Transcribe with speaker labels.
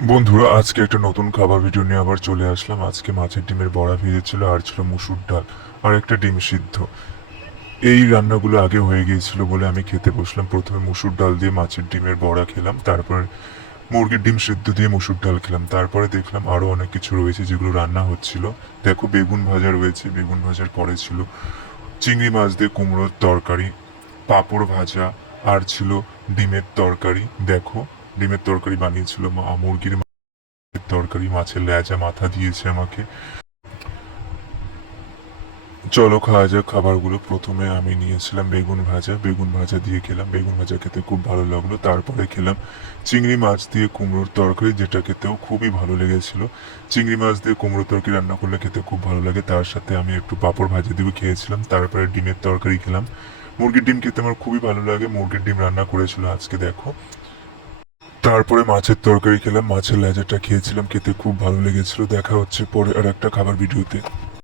Speaker 1: বন্ধুরা, আজকে একটা নতুন খাবার ভিডিও নিয়ে আবার চলে আসলাম। আজকে মাছের ডিমের বড়া ভেজেছিল, আর ছিল মুসুর ডাল, আর একটা ডিম সিদ্ধ। এই রান্নাগুলো আগে হয়ে গিয়েছিল বলে আমি খেতে বসলাম। প্রথমে মুসুর ডাল দিয়ে মাছের ডিমের বড়া খেলাম, তারপর মুরগির ডিম সিদ্ধ দিয়ে মুসুর ডাল খেলাম। তারপরে দেখলাম আরও অনেক কিছু রয়েছে যেগুলো রান্না হচ্ছিল। দেখো, বেগুন ভাজা রয়েছে, বেগুন ভাজার পরে ছিল চিংড়ি মাছ দিয়ে কুমড়োর তরকারি, পাঁপড় ভাজা, আর ছিল ডিমের তরকারি। দেখো ডিমের তরকারি বানিয়েছিল মা মুরগির তরকারি, মাছের লেজা মাথা দিয়েছে আমাকে। চলো খাওয়া যাক, খাবারগুলো প্রথমে আমি নিয়েছিলাম বেগুন ভাজা। বেগুন ভাজা দিয়ে খেলাম। বেগুন ভাজা খেতে খুব ভালো লাগল। তারপরে খেলাম চিংড়ি মাছ দিয়ে কুমড়োর তরকারি, যেটা খেতেও খুবই ভালো লেগেছিল। চিংড়ি মাছ দিয়ে কুমড়োর তরকারি রান্না করলে খেতে খুব ভালো লাগে। তার সাথে আমি একটু পাঁপড় ভাজা দিয়ে খেয়েছিলাম। তারপরে ডিমের তরকারি খেলাম। মুরগির ডিম খেতে আমার খুবই ভালো লাগে। মুরগির ডিম রান্না করেছিল আজকে, দেখো। তারপরে মাছের তরকারি খেলাম, মাছের লেজাটা খেয়েছিলাম, খেতে খুব ভালো লেগেছিল। দেখা হচ্ছে পরে আর একটা খাবার ভিডিওতে।